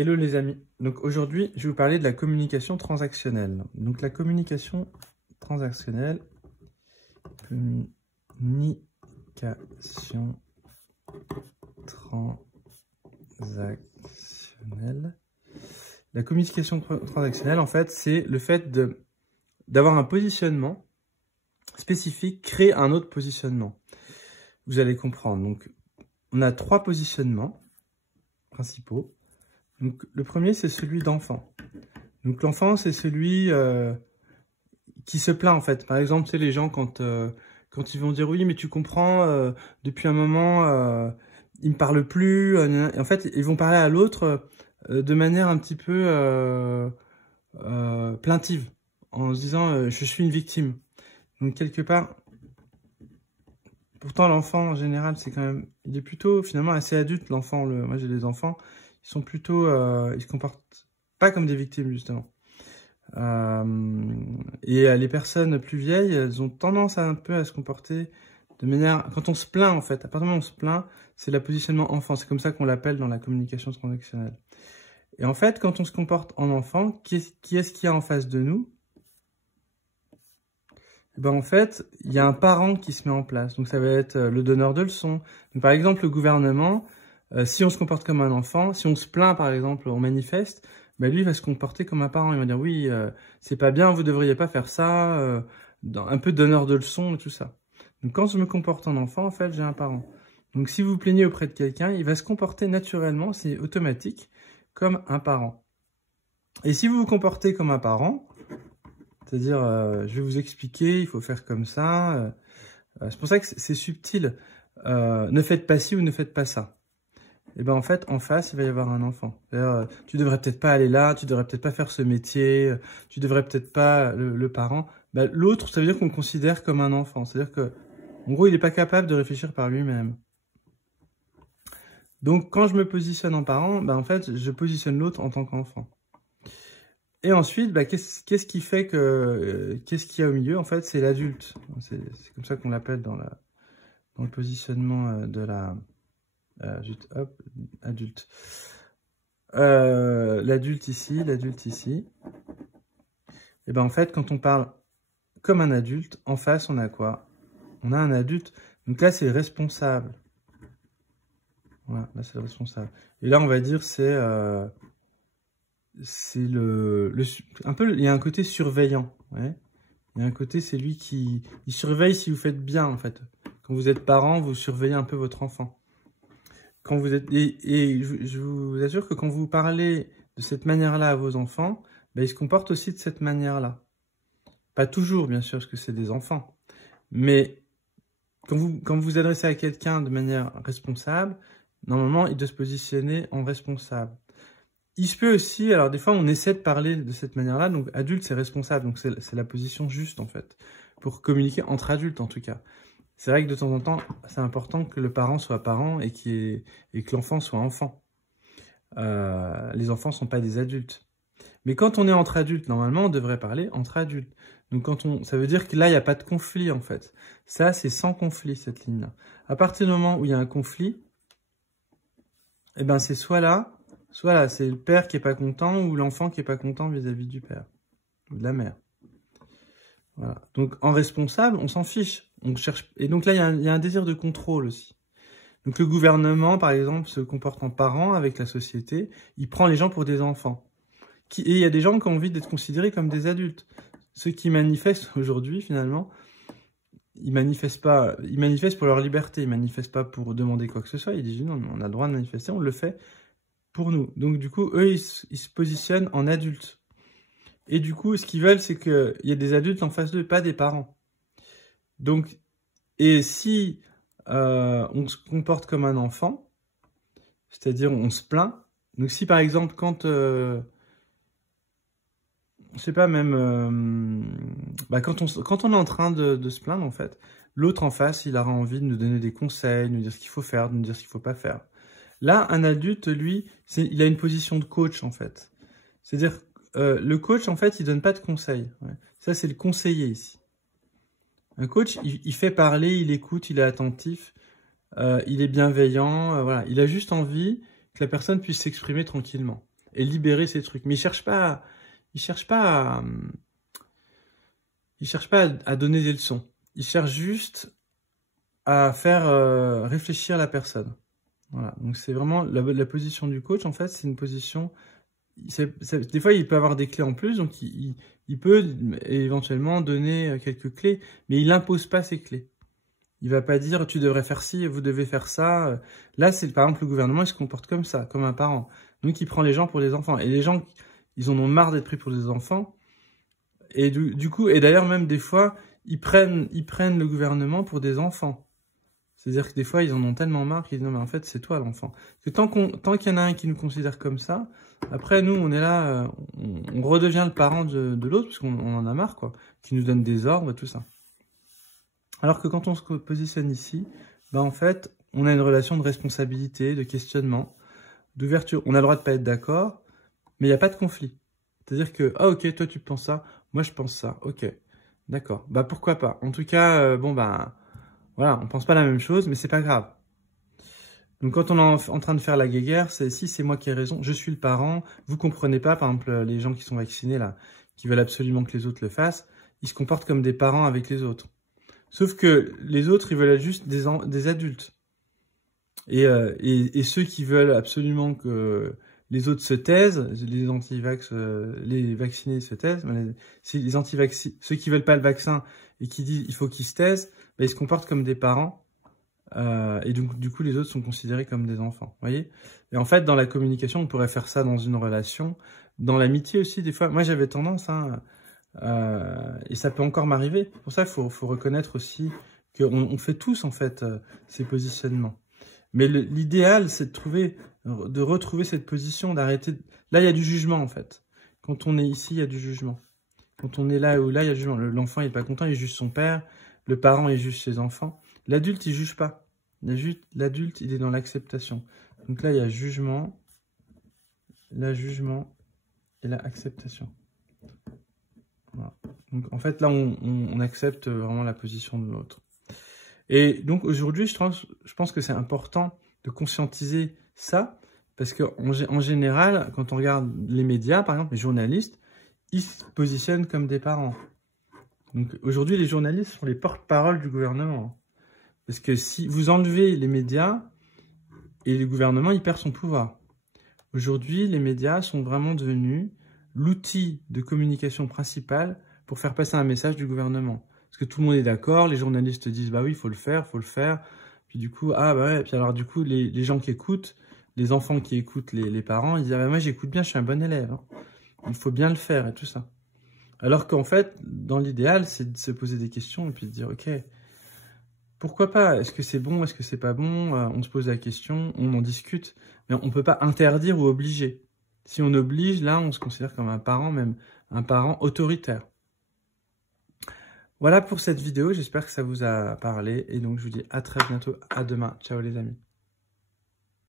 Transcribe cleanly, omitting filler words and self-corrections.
Hello les amis, donc aujourd'hui je vais vous parler de la communication transactionnelle. Donc la communication transactionnelle, La communication transactionnelle en fait c'est le fait d'avoir un positionnement spécifique, créer un autre positionnement. Vous allez comprendre, donc on a trois positionnements principaux. Donc, le premier, c'est celui d'enfant. Donc, l'enfant, c'est celui qui se plaint, en fait. Par exemple, tu sais, les gens, quand ils vont dire « Oui, mais tu comprends, depuis un moment, il me parle plus. » Et en fait, ils vont parler à l'autre de manière un petit peu plaintive, en se disant Je suis une victime ». Donc, quelque part, pourtant, l'enfant, en général, c'est quand même... Il est plutôt, finalement, assez adulte, l'enfant. Moi, j'ai des enfants. Ils sont plutôt, ils se comportent pas comme des victimes, justement. Et les personnes plus vieilles, elles ont tendance un peu à se comporter de manière... Quand on se plaint, en fait, à partir du moment où on se plaint, c'est le positionnement enfant. C'est comme ça qu'on l'appelle dans la communication transactionnelle. Et en fait, quand on se comporte en enfant, qui est-ce qu'il y a en face de nous? Et ben en fait, il y a un parent qui se met en place. Donc ça va être le donneur de leçons. Donc, par exemple, le gouvernement... si on se comporte comme un enfant, si on se plaint par exemple, on manifeste, ben lui il va se comporter comme un parent. Il va dire oui, c'est pas bien, vous devriez pas faire ça, un peu donneur de leçons et tout ça. Donc quand je me comporte en enfant, en fait, j'ai un parent. Donc si vous vous plaignez auprès de quelqu'un, il va se comporter naturellement, c'est automatique, comme un parent. Et si vous vous comportez comme un parent, c'est-à-dire je vais vous expliquer, il faut faire comme ça, c'est pour ça que c'est subtil, ne faites pas ci ou ne faites pas ça. Et ben en fait, en face, il va y avoir un enfant. Tu devrais peut-être pas aller là, tu devrais peut-être pas faire ce métier, tu devrais peut-être pas le parent. Ben, l'autre, ça veut dire qu'on le considère comme un enfant. C'est-à-dire que, en gros, il n'est pas capable de réfléchir par lui-même. Donc, quand je me positionne en parent, ben en fait, je positionne l'autre en tant qu'enfant. Et ensuite, ben, qu'est-ce qui fait que, qu'est-ce qu'il y a au milieu? En fait, c'est l'adulte. C'est comme ça qu'on l'appelle dans le positionnement de la... juste, hop, adulte. L'adulte ici. Et ben en fait, quand on parle comme un adulte, en face, on a quoi? On a un adulte. Donc là, c'est le responsable. Voilà, là, c'est le responsable. Et là, on va dire, c'est un peu, il y a un côté surveillant. Ouais. Il y a un côté, c'est lui qui il surveille si vous faites bien, en fait. Quand vous êtes parent, vous surveillez un peu votre enfant. Quand vous êtes, et je vous assure que quand vous parlez de cette manière-là à vos enfants, ben, ils se comportent aussi de cette manière-là. Pas toujours, bien sûr, parce que c'est des enfants. Mais quand vous vous adressez à quelqu'un de manière responsable, normalement, il doit se positionner en responsable. Il se peut aussi, alors des fois, on essaie de parler de cette manière-là, donc adulte, c'est responsable, donc c'est la position juste, en fait, pour communiquer entre adultes, en tout cas. C'est vrai que de temps en temps, c'est important que le parent soit parent et que l'enfant soit enfant. Les enfants ne sont pas des adultes. Mais quand on est entre adultes, normalement, on devrait parler entre adultes. Donc ça veut dire que là, il n'y a pas de conflit, en fait. Ça, c'est sans conflit, cette ligne-là. À partir du moment où il y a un conflit, eh ben, c'est soit là, c'est le père qui n'est pas content ou l'enfant qui n'est pas content vis-à-vis du père ou de la mère. Voilà. Donc, en responsable, on s'en fiche. On cherche... Et donc là, il y a un désir de contrôle aussi. Donc, le gouvernement, par exemple, se comporte en parent avec la société. Il prend les gens pour des enfants. Et il y a des gens qui ont envie d'être considérés comme des adultes. Ceux qui manifestent aujourd'hui, finalement, ils manifestent pour leur liberté. Ils manifestent pas pour demander quoi que ce soit. Ils disent non, on a le droit de manifester, on le fait pour nous. Donc, du coup, eux, ils se positionnent en adultes. Et du coup, ce qu'ils veulent, c'est qu'il y ait des adultes en face d'eux, pas des parents. Donc, et si on se comporte comme un enfant, c'est-à-dire on se plaint. Donc si par exemple, quand, je sais pas, même, quand on est en train de se plaindre, en fait, l'autre en face, il aura envie de nous donner des conseils, de nous dire ce qu'il faut faire, de nous dire ce qu'il faut pas faire. Là, un adulte, lui, il a une position de coach, en fait. C'est-à-dire, le coach, en fait, il donne pas de conseils. Ouais. Ça, c'est le conseiller ici. Un coach, il fait parler, il écoute, il est attentif, il est bienveillant, voilà. Il a juste envie que la personne puisse s'exprimer tranquillement. et libérer ces trucs. Mais il cherche pas à donner des leçons. Il cherche juste à faire réfléchir la personne. Voilà. Donc c'est vraiment la position du coach, en fait, c'est une position... des fois, il peut avoir des clés en plus, donc il peut éventuellement donner quelques clés, mais il n'impose pas ces clés. Il va pas dire, tu devrais faire ci, vous devez faire ça. Là, c'est par exemple, le gouvernement, il se comporte comme ça, comme un parent. Donc, il prend les gens pour des enfants. Et les gens, ils en ont marre d'être pris pour des enfants. Et du coup, et d'ailleurs, même des fois, ils prennent le gouvernement pour des enfants. C'est-à-dire que des fois, ils en ont tellement marre qu'ils disent, non, mais en fait, c'est toi l'enfant. Parce que tant qu'il y en a un qui nous considère comme ça, après, nous, on est là, on redevient le parent de l'autre, parce qu'on en a marre, quoi. Qui nous donne des ordres, tout ça. Alors que quand on se positionne ici, ben en fait, on a une relation de responsabilité, de questionnement, d'ouverture. On a le droit de pas être d'accord, mais il n'y a pas de conflit. C'est-à-dire que, ah ok, toi tu penses ça, moi je pense ça, ok, d'accord, bah pourquoi pas. En tout cas, bon bah, voilà, on pense pas la même chose, mais c'est pas grave. Donc quand on est en train de faire la guéguerre, c'est moi qui ai raison, je suis le parent, vous comprenez pas, par exemple, les gens qui sont vaccinés là, qui veulent absolument que les autres le fassent, ils se comportent comme des parents avec les autres. Sauf que les autres, ils veulent être juste des adultes. Et ceux qui veulent absolument que les autres se taisent, les anti-vax, les vaccinés se taisent, les ceux qui veulent pas le vaccin et qui disent il faut qu'ils se taisent, ben, ils se comportent comme des parents. Et donc, du coup, les autres sont considérés comme des enfants. Voyez? Et en fait, dans la communication, on pourrait faire ça dans une relation. Dans l'amitié aussi, des fois. Moi, j'avais tendance, hein, et ça peut encore m'arriver. Pour ça, il faut reconnaître aussi qu'on fait tous, en fait, ces positionnements. Mais l'idéal, c'est de retrouver cette position, d'arrêter... Là, il y a du jugement, en fait. Quand on est ici, il y a du jugement. Quand on est là ou là, il y a du jugement. L'enfant, il n'est pas content, il juge son père. Le parent, il juge ses enfants. L'adulte, il juge pas. L'adulte, il est dans l'acceptation. Donc là, il y a jugement, jugement et la acceptation. Voilà. Donc en fait, là, on accepte vraiment la position de l'autre. Et donc aujourd'hui, je pense que c'est important de conscientiser ça, parce qu'en général, quand on regarde les médias, par exemple, les journalistes, ils se positionnent comme des parents. Donc aujourd'hui, les journalistes sont les porte-parole du gouvernement. Parce que si vous enlevez les médias, et le gouvernement, il perd son pouvoir. Aujourd'hui, les médias sont vraiment devenus l'outil de communication principal pour faire passer un message du gouvernement. Parce que tout le monde est d'accord, les journalistes disent « bah oui, il faut le faire ». Puis du coup, ah bah ouais, puis alors du coup, les gens qui écoutent, les enfants qui écoutent les parents, ils disent « ah bah moi j'écoute bien, je suis un bon élève, hein. Il faut bien le faire » et tout ça. Alors qu'en fait, dans l'idéal, c'est de se poser des questions et puis de dire « ok, pourquoi pas? Est-ce que c'est bon? Est-ce que c'est pas bon? » On se pose la question, on en discute, mais on peut pas interdire ou obliger. Si on oblige, là, on se considère comme un parent, même un parent autoritaire. Voilà pour cette vidéo, j'espère que ça vous a parlé, et donc je vous dis à très bientôt, à demain. Ciao les amis.